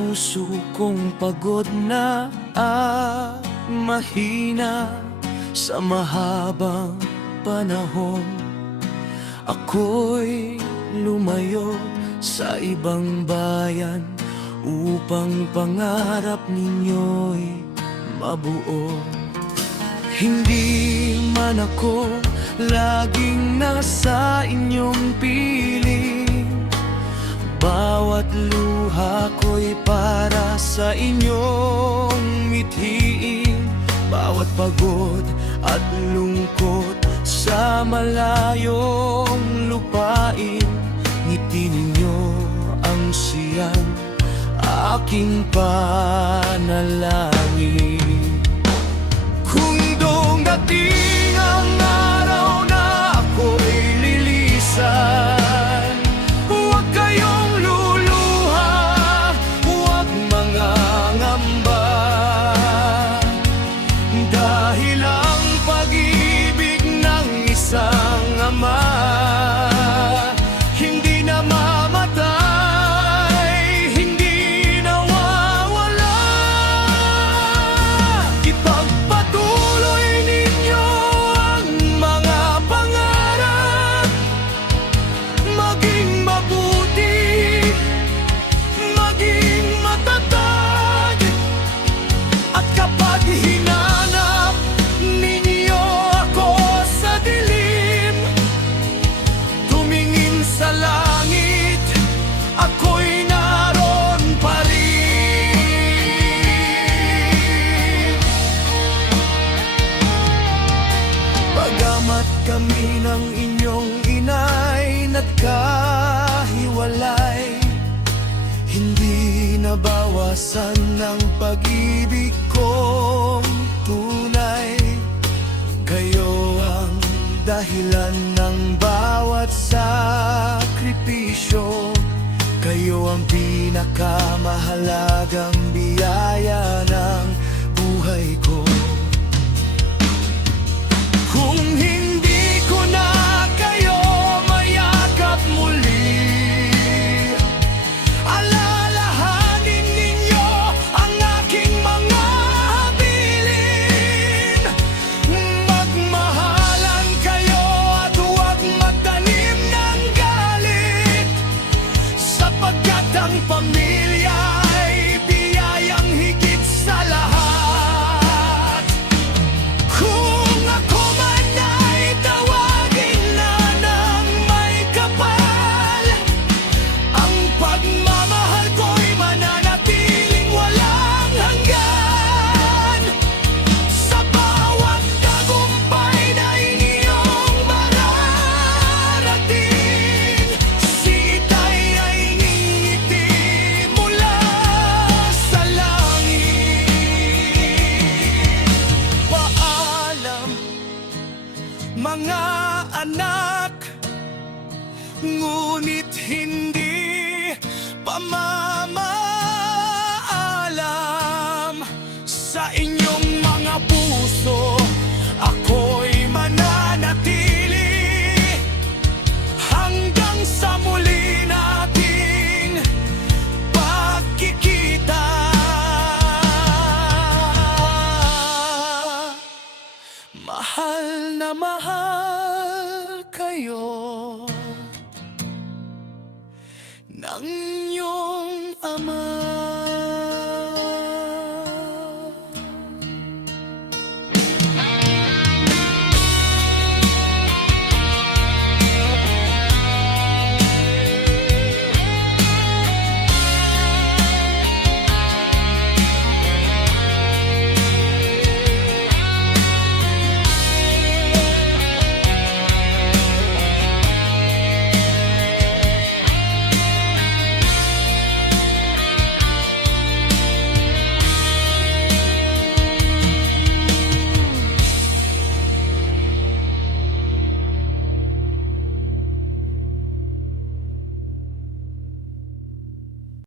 puso kong pagod na mahina sa mahabang panahon. Ako'y lumayo sa ibang bayan upang pangarap ninyo'y mabuo. Hindi man ako laging nasa inyong piling, bawat luha ko'y para sa inyong mithiin. Bawat pagod at lungkot sa malayong lupain, ngiti ninyo ang siyang aking panalangin. Kung dumating ang araw na ako'y lilisan, huwag kayong luluha, huwag mangangamba, dahil ang pag-ibig ng isang ama hindi namamatay, hindi nawawala. Ipagpatuloy ninyo ang mga pangarap, maging mabuti, maging matatag. At kapag hinanap ninyo ako sa dilim, tumingin sa langit, ako'y naroon pa rin. Bagamat kami ng inyong inay nagkahiwalay, hindi nabawasan ng pag-ibig kong tunay. Kayo ang dahilan ng bawat sakripisyo, kayo ang pinakamahalagang biyaya